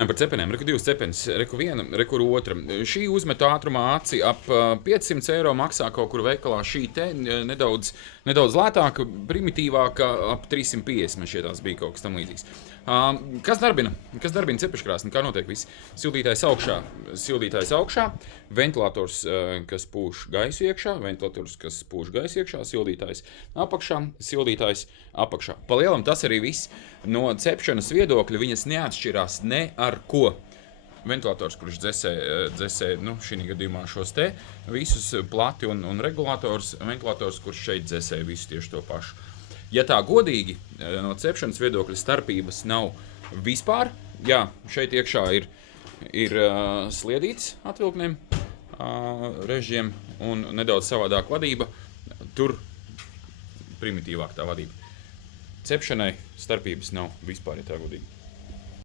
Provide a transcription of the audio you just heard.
Par cepenēm. Reku divas cepenes, reku viena, reku otra. Šī uzmet ātrumā aci ap 500 eiro maksā kaut kur veikalā. Šī te nedaudz lētāka, primitīvāka, ap 350. Man šķiet, tās bija kaut kas tam līdzīgs. Kas darbina cepeškrāsni? Kā notiek viss? Sildītājs augšā, ventilators, kas pūš gaisu iekšā, sildītājs apakšā. Pa lielam tas arī viss. No cepšanas viedokļa viņas neatšķirās ne ar ko. Ventilators, kurš dzesē šī gadījumā šos te visus plati un regulators, ventilators, kurš šeit dzesē visu tieši to pašu. Ja tā godīgi, no cepšanas viedokļa starpības nav vispār, jā, šeit iekšā ir sliedīts atvilknēm, režiem un nedaudz savādāk vadība, tur primitīvāk tā vadība. Cepšanai starpības nav vispār, ja tā godīgi.